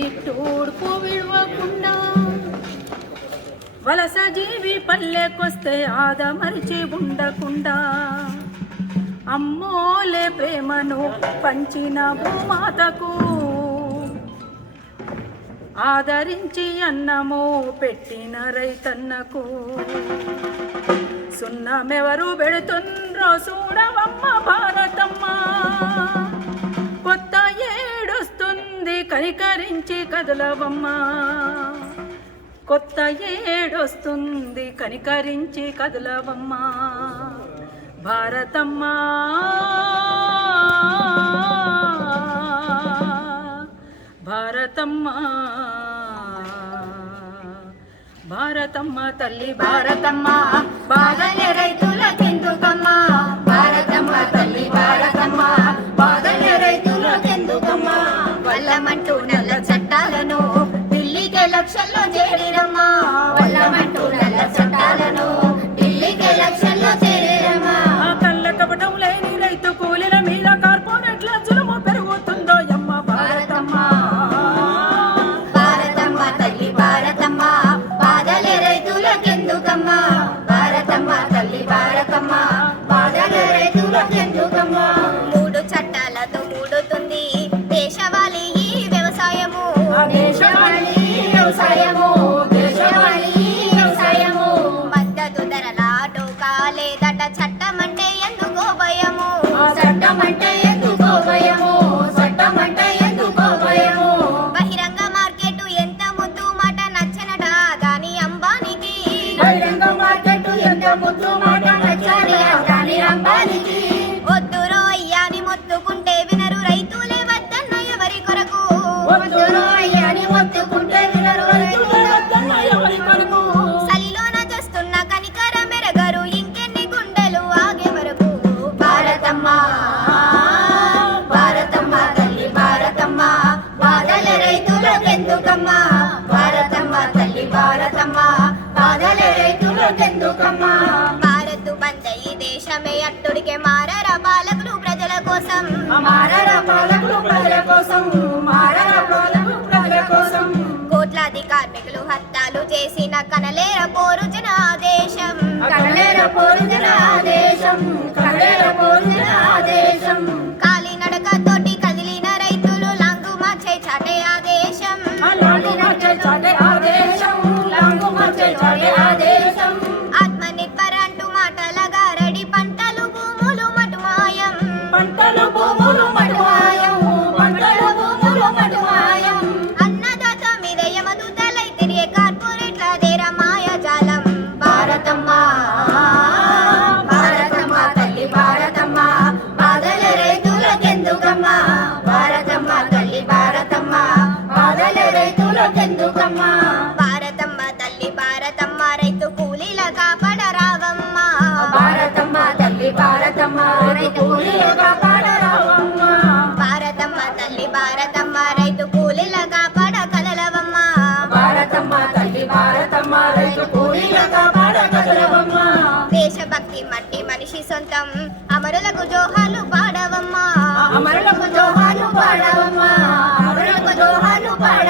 నిట్టూర్పు విడవకుండా వలస జీవి పల్లెకొస్తే ఆదమరిచి ఉండకుండా. అమ్మోలే ప్రేమను పంచిన భూమాతకు. ఆదరించి అన్నము పెట్టిన రైతన్నకు. సున్నమెవరు పెడుతుండ్రో చూడవమ్మ భారతమ్మ. కనికరించి కదలవమ్మ. కొత్త ఏడొస్తుంది కనికరించి కదలవమ్మ. భారతమ్మ. భారతమ్మ. భారతమ్మ తల్లి భారతమ్మ. రైతుల రైతులకెందుకమ్మా భారతమ్మ తల్లి భారతమ్మ. బాధ రైతులకెందుకమ్మా మూడు రైతులకెందుకమ్మా భారత్ బంద ఈ దేశమే అట్టుడికే మారర పాలకులు ప్రజల కోసం. మారర పాలకులు ప్రజల కోసం మారర పాలకులు ప్రజల కోసం. కోట్లాది కార్మికులు హత్యాలు చేసిన కనలేర పోరు జన భారతమ్మ రైతు కూలీల కాపాడ కదలవమ్మ. భారతమ్మ తల్లి భారతమ్మ రైతు కూలీల కాపాడ కదలవమ్మ. దేశభక్తి మట్టి మనిషి సొంతం అమరులకు జోహాలు పాడవమ్మ. అమరులకు జోహాలు పాడవమ్మ. అమరులకు జోహాలు పాడ